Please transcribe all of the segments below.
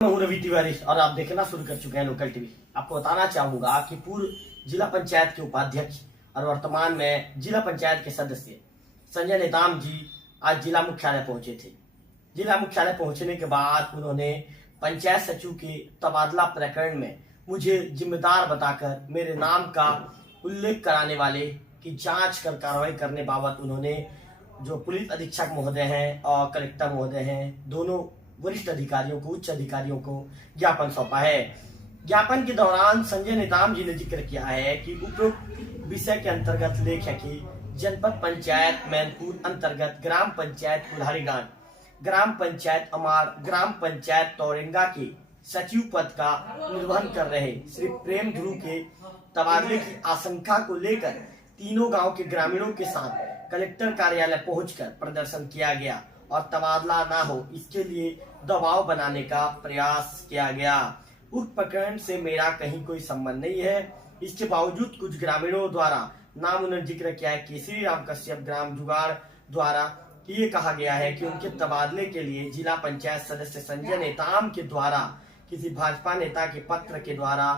मैं हूं रवि तिवारी और आप देखना शुरू कर चुके हैं लोकल टीवी। आपको बताना चाहूंगा कि पूर्व जिला पंचायत के उपाध्यक्ष और वर्तमान में जिला पंचायत के सदस्य संजय नेताम जी आज जिला मुख्यालय पहुंचे थे। जिला मुख्यालय पहुंचने के बाद उन्होंने पंचायत सचिव के तबादला प्रकरण में मुझे जिम्मेदार बताकर मेरे नाम का उल्लेख कराने वाले की जांच कर कार्रवाई करने बाबत उन्होंने जो पुलिस अधीक्षक महोदय हैं और कलेक्टर महोदय हैं, दोनों वरिष्ठ अधिकारियों को, उच्च अधिकारियों को ज्ञापन सौंपा है। ज्ञापन के दौरान संजय नेताम जी ने जिक्र किया है कि उपरोक्त विषय के अंतर्गत लेख है कि जनपद पंचायत मैनपुर अंतर्गत ग्राम पंचायत कुल्हारीगांव, ग्राम पंचायत अमार, ग्राम पंचायत तौरेंगा के सचिव पद का निर्वहन कर रहे श्री प्रेम ध्रुव के तबादले की आशंका को लेकर तीनों गांव के ग्रामीणों के साथ कलेक्टर कार्यालय पहुंचकर प्रदर्शन किया गया और तबादला ना हो इसके लिए दबाव बनाने का प्रयास किया गया। उक्त प्रकरण से मेरा कहीं कोई संबंध नहीं है। इसके बावजूद कुछ ग्रामीणों द्वारा नाम उन्होंने जिक्र किया है कि श्री राम कश्यप ग्राम जुगाड़ द्वारा ये कहा गया है कि उनके तबादले के लिए जिला पंचायत सदस्य संजय नेताम के द्वारा किसी भाजपा नेता के पत्र के द्वारा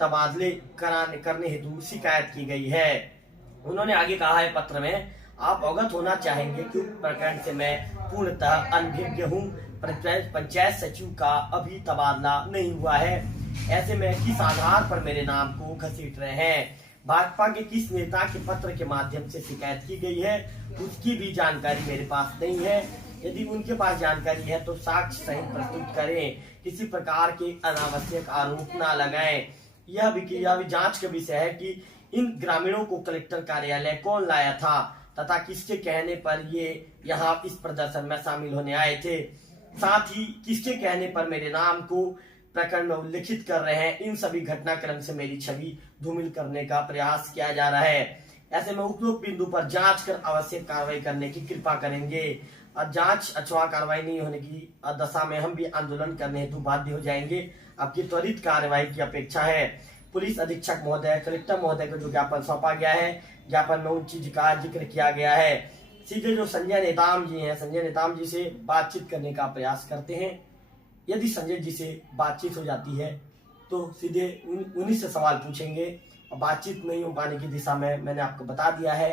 तबादले करने हेतु शिकायत की गई है। उन्होंने आगे कहा है पत्र में, आप अवगत होना चाहेंगे कि प्रकरण से मैं पूर्णतः अनभिज्ञ हूँ। पंचायत सचिव का अभी तबादला नहीं हुआ है। ऐसे में किस आधार पर मेरे नाम को घसीट रहे हैं, भाजपा के किस नेता के पत्र के माध्यम से शिकायत की गई है, उसकी भी जानकारी मेरे पास नहीं है। यदि उनके पास जानकारी है तो साक्ष्य सहित प्रस्तुत करें, किसी प्रकार के अनावश्यक आरोप न लगाएं। यह भी जांच का विषय है कि इन ग्रामीणों को कलेक्टर कार्यालय कौन लाया था तथा किसके कहने पर ये यहाँ इस प्रदर्शन में शामिल होने आए थे, साथ ही किसके कहने पर मेरे नाम को प्रकरण में उल्लेखित कर रहे हैं। इन सभी घटनाक्रम से मेरी छवि धूमिल करने का प्रयास किया जा रहा है। ऐसे में उपरोक्त बिंदु पर जांच कर आवश्यक कार्रवाई करने की कृपा करेंगे और जांच अथवा कार्रवाई नहीं होने की दशा में हम भी आंदोलन करने हेतु बाध्य हो जाएंगे। आपकी त्वरित कार्रवाई की अपेक्षा है। पुलिस अधीक्षक महोदय, कलेक्टर महोदय को जो ज्ञापन सौंपा गया है, ज्ञापन में उन चीज का जिक्र किया गया है। सीधे जो संजय नेताम जी हैं, संजय नेताम जी से बातचीत करने का प्रयास करते हैं। यदि संजय जी से बातचीत हो जाती है तो सीधे उन्हीं से सवाल पूछेंगे। और बातचीत नहीं हो पाने की दिशा में मैंने आपको बता दिया है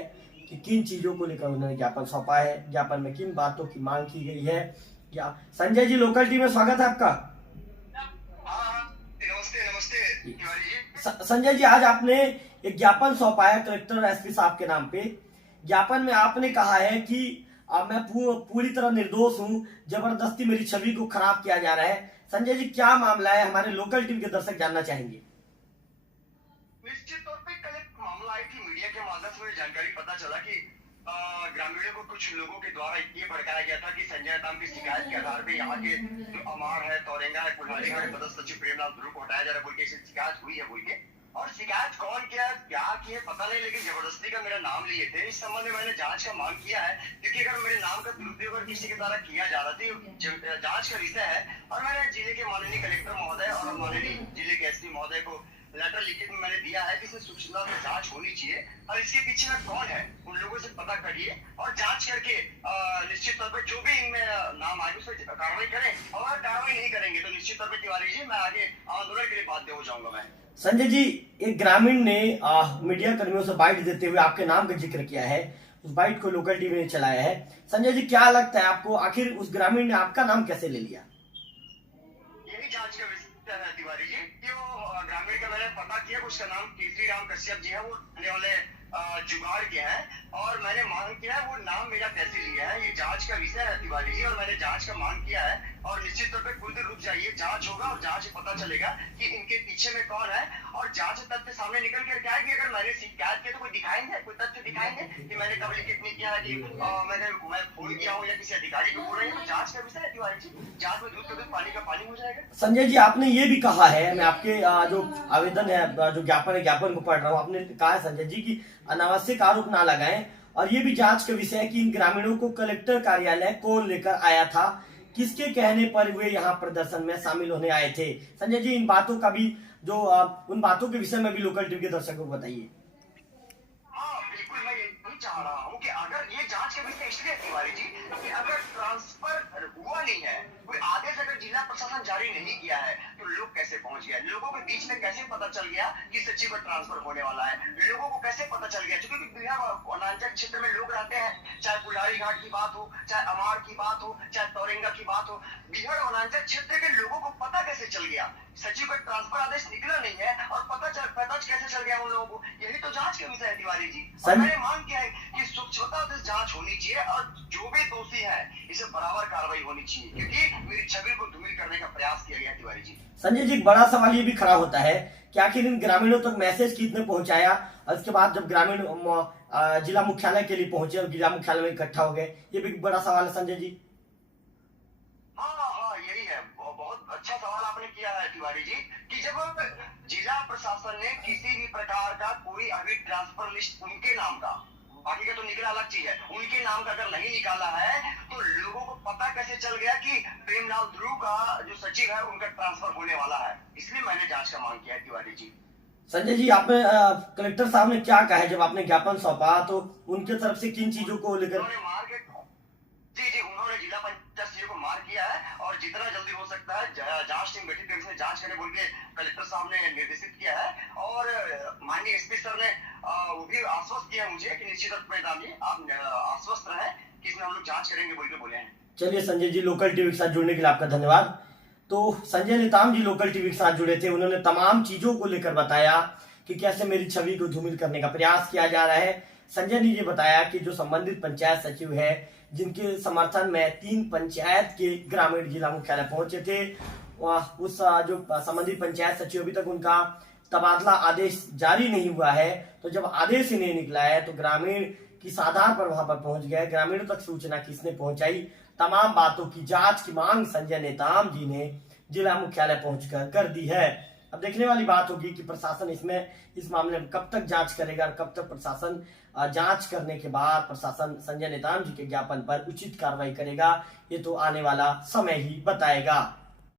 कि किन चीजों को लेकर उन्होंने ज्ञापन सौंपा है, ज्ञापन में किन बातों की मांग की गई है। क्या संजय जी, लोकल टीवी में स्वागत है आपका। संजय जी, आज आपने एक ज्ञापन सौंपा है कलेक्टर और एसपी साहब के नाम पे। ज्ञापन में आपने कहा है कि मैं पूरी तरह निर्दोष हूं, जबरदस्ती मेरी छवि को खराब किया जा रहा है। संजय जी, क्या मामला है, हमारे लोकल टीवी के दर्शक जानना चाहेंगे। निश्चित तौर पे कल एक मामला आई थी, मीडिया के माध्यम से जानकारी पता चला कि ग्रामीणों को कुछ लोगों के द्वारा ये भड़काया गया था कि संजय नेताम की शिकायत के आधार पे यहाँ के जो अमार है, तौरेंगा है, कुल्हारीगांव के पदस्थ सचिव प्रेमलाल ध्रुव को हटाया जा रहा है बोल के शिकायत हुई है बोल के। और शिकायत कौन किया, क्या किए पता नहीं, लेकिन जबरदस्ती का मेरा नाम लिए थे। इस संबंध में मैंने जांच का मांग किया है, क्योंकि अगर मेरे नाम का दुरुपयोग अगर किसी के द्वारा किया जा रहा था, जांच का विषय है। और मैंने जिले के माननीय कलेक्टर महोदय और माननीय जिले के एसपी महोदय को लेटर लिखित में मैंने दिया है कि इसमें सूक्ष्मता से जांच होनी चाहिए और इसके पीछे में कौन है उन लोगों से पता करिए और जांच करके निश्चित तौर पर जो भी इनमें नाम आए उस पर कार्रवाई करें। और अगर कार्रवाई नहीं करेंगे तो निश्चित तौर पर तिवारी जी, मैं आगे आंदोलन के लिए बाध्य हो जाऊंगा। मैं संजय जी, एक ग्रामीण ने मीडिया कर्मियों से बाइट देते हुए आपके नाम का जिक्र किया है। उस बाइट को लोकल टीवी ने चलाया है। संजय जी, क्या लगता है आपको, आखिर उस ग्रामीण ने आपका नाम कैसे ले लिया? यही जांच का विषय है तिवारी जी कि वो ग्रामीण का मैंने पता किया, उसका नाम श्री राम कश्यप जी है, वो रहने वाले जुगाड़ के हैं और मैंने मांग किया है, वो नाम मेरा कैसे लिया है, ये जांच का विषय है तिवारी जी। और मैंने जांच का मांग किया है और निश्चित तौर पर कुछ देर रुक जाइए, जांच होगा और जांच से पता चलेगा कि इनके पीछे में कौन है। और जांच तथ्य सामने निकल कर क्या है कि अगर मैंने शिकायत किया तो कोई दिखाएंगे, कोई तथ्य दिखाएंगे कि मैंने कब लिखित नहीं किया है कि मैं फोन किया हूँ या किसी अधिकारी को बोल रही हूँ। जांच का विषय है तिवारी जी, जांच में दूध का दूध पानी का पानी हो जाएगा। संजय जी, आपने ये भी कहा है, मैं आपके जो आवेदन है, जो ज्ञापन है, ज्ञापन को पढ़ रहा हूँ, आपने कहा है संजय जी की अनावश्यक आरोप ना लगाएं और ये भी जांच का विषय है कि इन ग्रामीणों को कलेक्टर कार्यालय कौन लेकर आया था, किसके कहने पर वे यहाँ प्रदर्शन में शामिल होने आए थे। संजय जी, इन बातों का भी जो उन बातों के विषय में भी लोकल टीवी के दर्शकों को बताइए। हाँ बिल्कुल, मैं यही चाह रहा हूँ कि अगर ये जांच का विषय इसलिए तिवारी जी कि अगर ट्रांसफर हुआ नहीं है, कोई आदेश अगर जिला प्रशासन जारी नहीं किया है तो लोग कैसे पहुंच गए, लोगों के बीच में कैसे पता चल गया कि सचिव का ट्रांसफर होने वाला है, लोगों को कैसे पता चल गया? क्योंकि बिहार वनांचल क्षेत्र में लोग रहते हैं, चाहे पुलारी घाट की बात हो, चाहे अमार की बात हो, चाहे तौरेंगा की बात हो, बिहार वनांचल क्षेत्र के लोगों को पता कैसे चल गया? सचिव का ट्रांसफर आदेश निकला नहीं है और पता कैसे चल गया उन लोगों को? यही तो जांच का विषय है तिवारी जी। और मैंने मांग किया है कि सूक्ष्मता से जांच होनी चाहिए और जो भी दोषी है इसे बराबर कार्रवाई होनी चाहिए, क्योंकि मेरी छवि को धूमिल करने का प्रयास किया गया तिवारी जी। संजय जी, एक बड़ा सवाल ये भी खड़ा होता है कि आखिर इन ग्रामीणों तक मैसेज कितने पहुंचाया, और उसके बाद जब ग्रामीण जिला मुख्यालय के लिए पहुंचे और जिला मुख्यालय में इकट्ठा हो गए, ये भी बड़ा सवाल है संजय जी। हाँ, यही है। बहुत अच्छा सवाल आपने किया है तिवारी जी कि जब जिला प्रशासन ने किसी भी प्रकार का कोई अभी ट्रांसफर लिस्ट उनके नाम का, बाकी का तो निकला अलग चीज है, उनके नाम का अगर नहीं निकाला है तो लोगों को पता कैसे चल गया कि प्रेमलाल ध्रुव का जो सचिव है उनका ट्रांसफर होने वाला है? इसलिए मैंने जांच का मांग किया है तिवारी जी। संजय जी, आपने कलेक्टर साहब ने क्या कहा है जब आपने ज्ञापन सौंपा, तो उनके तरफ से किन चीजों को लेकर? उन्होंने जिला पंचायत सीईओ को मार किया है और जितना जल्दी हो सकता है जांच टीम गठित करके जांच करने बोल के कलेक्टर साहब ने निर्देशित किया है। और माननीय एसपी सर ने वो भी आश्वस्त किया है मुझे कि निश्चित रूप में आप आश्वस्त रहे कि इसमें हम लोग जांच करेंगे बोल के बोले हैं। चलिए संजय जी, लोकल टीवी के साथ जुड़ने के लिए आपका धन्यवाद। तो संजय नेताम जी लोकल टीवी के साथ जुड़े थे, उन्होंने तमाम चीजों को लेकर बताया कि कैसे मेरी छवि को धूमिल करने का प्रयास किया जा रहा है। संजय ने ये बताया कि जो संबंधित पंचायत सचिव है, जिनके समर्थन में 3 पंचायत के ग्रामीण जिला मुख्यालय पहुंचे थे, उस जो संबंधित पंचायत सचिव अभी तक उनका तबादला आदेश जारी नहीं हुआ है, तो जब आदेश ही नहीं निकला है तो ग्रामीण किस आधार पर वहां पर पहुंच गए, ग्रामीणों तक सूचना किसने पहुंचाई, तमाम बातों की जांच की मांग संजय नेताम जी ने जिला मुख्यालय पहुंचकर कर दी है। अब देखने वाली बात होगी कि प्रशासन इस मामले में कब तक जांच करेगा और कब तक प्रशासन जांच करने के बाद प्रशासन संजय नेताम जी के ज्ञापन पर उचित कार्रवाई करेगा, ये तो आने वाला समय ही बताएगा।